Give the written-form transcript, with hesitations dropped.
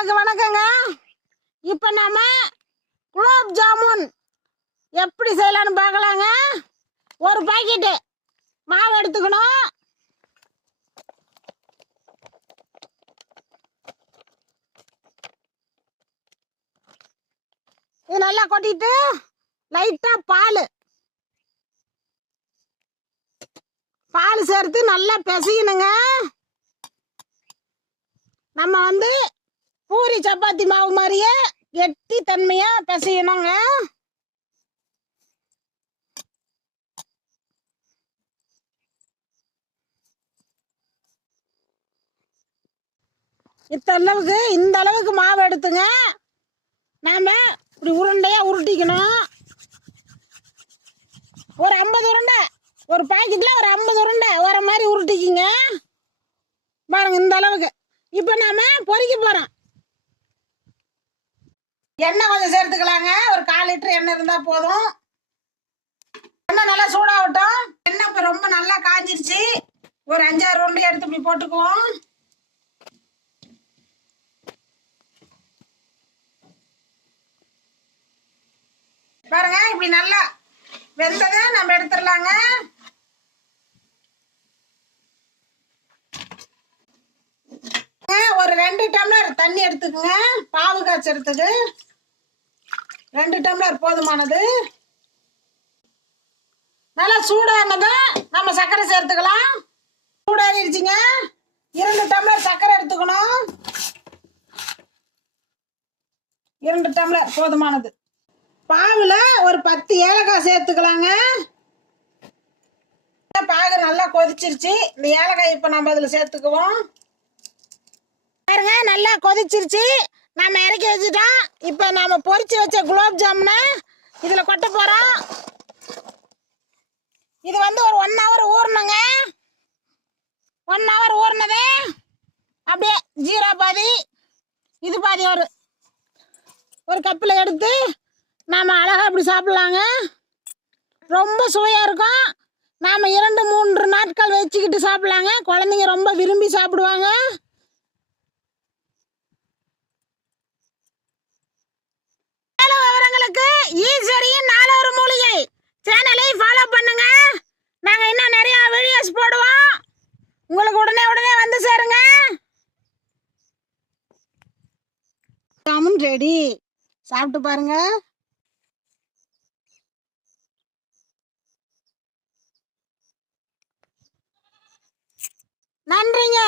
நண்பர்களுக்கு வணக்கங்க. இப்போ நாம குலோப் ஜாமுன் எப்படி செய்யலாம்னு பார்க்கலாங்க. ஒரு பாக்கெட்டு மாவு எடுத்துக்கணும். இது நல்லா கொட்டிட்டு லைட்டா பால் சேர்த்து நல்லா பிசையணுங்க. நம்ம பூரி சப்பாத்தி மாவு மாதிரியே கெட்டி தன்மையா பிசையணுங்க. இந்த அளவுக்கு மாவு எடுத்துங்க. நாம இப்படி உருண்டையா உருட்டிக்கணும். ஒரு 50 உருண்டை, ஒரு பாக்கெட்ல ஒரு 50 உருண்டை வர மாதிரி உருட்டிக்கிங்க. பாருங்க இந்த அளவுக்கு. இப்போ நாம பொரிக்க போறோம். எண்ணெய் கொஞ்சம் சேர்த்துக்கலாங்க. ஒரு 1/4 லிட்டர் எண்ணெய் இருந்தா போதும். எண்ணெய் நல்லா சூடாகட்டும். எண்ணெய் இப்போ ரொம்ப நல்லா காஞ்சிருச்சு. ஒரு 5-6 உருண்டை எடுத்து இப்படி போட்டுக்குவோம். பாருங்க இப்படி நல்லா வெந்ததை நம்ம எடுத்துடலாங்க. ஒரு 2 டம்ளர் தண்ணி எடுத்துக்கோங்க. பாவு காய்ச்சறதுக்கு 2 டம்ளர் போதுமானது. நல்லா சூடானதை நம்ம சர்க்கரை சேர்த்துக்கலாம். சூடாயிருச்சுங்க. 2 டம்ளர் சர்க்கரை எடுத்துக்கணும். 2 டம்ளர் போதுமானது. பாவுல ஒரு 10 ஏலக்காய் சேர்த்துக்கலாங்க. பாகு நல்லா கொதிச்சிருச்சு. இந்த ஏலக்காய் இப்ப நம்ம இதுல சேர்த்துக்குவோம். பாருங்க நல்லா கொதிச்சிருச்சு. நம்ம இறக்கி வச்சுட்டோம். இப்ப நாம பொரிச்சு வச்ச குலோப் ஜாமுனை இதுல கொட்ட போறோம். இது ஒரு 1 ஹவர் ஊறணுங்க. 1 ஹவர் ஊறினதே அப்படியே ஜீரா பாதி இது பாதி ஒரு கப்பில் எடுத்து நாம் அழகாக அப்படி சாப்பிட்லாங்க. ரொம்ப சுவையாக இருக்கும். நாம் 2-3 நாட்கள் வச்சுக்கிட்டு சாப்பிட்லாங்க. குழந்தைங்க ரொம்ப விரும்பி சாப்பிடுவாங்க. மேலும் விவரங்களுக்கு ஈஸ்வரியின் 4 மூலிகை சேனலை ஃபாலோ பண்ணுங்க. நாங்கள் இன்னும் நிறைய வீடியோஸ் போடுவோம். உங்களுக்கு உடனே வந்து சேருங்க. ஜாமுன் ரெடி. சாப்பிட்டு பாருங்க. நன்றிங்க.